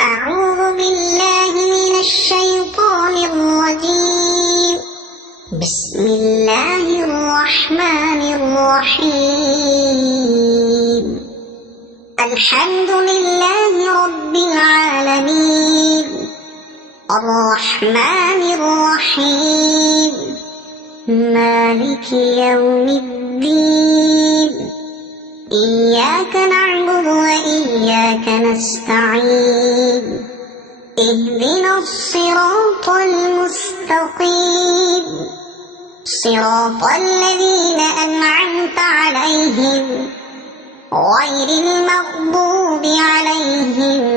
أعوذ بالله من الشيطان الرجيم. بسم الله الرحمن الرحيم. الحمد لله رب العالمين الرحمن الرحيم مالك يوم الدين. إياك نعبد وإياك نستعين. اهدنا الصراط المستقيم صراط الذين أنعمت عليهم غير المغضوب عليهم